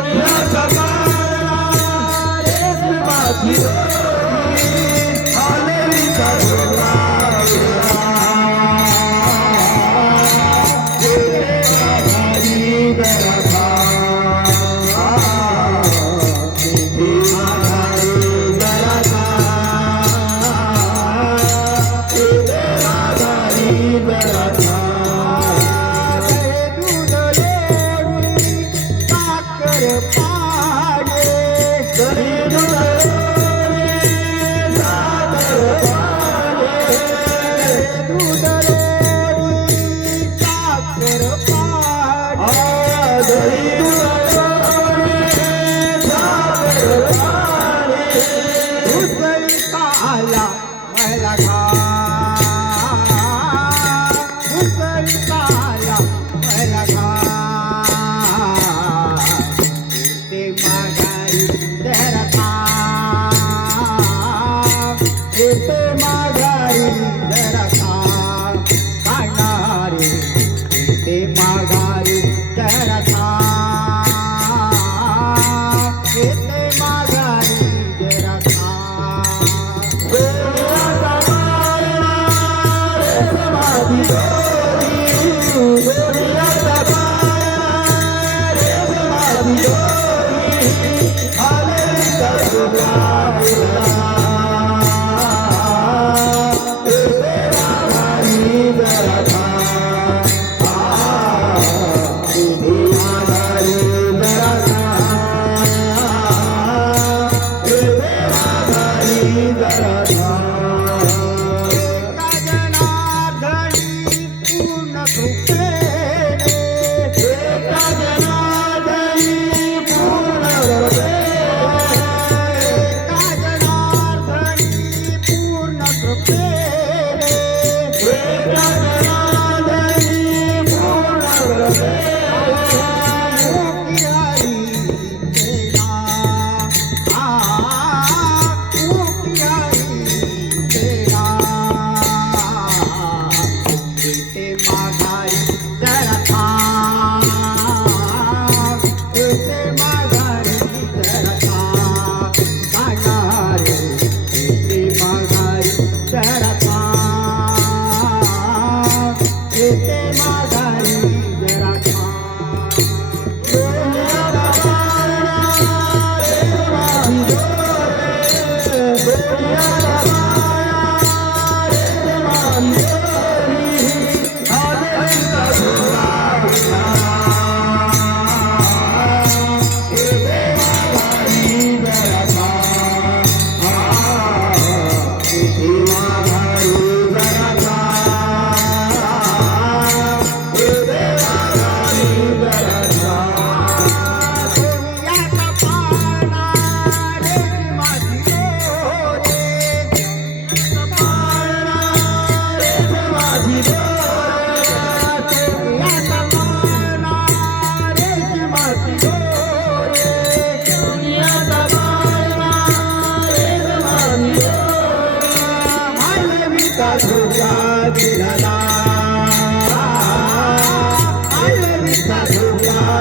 يا سلام पाड़े करे गु धरा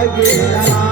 I get will.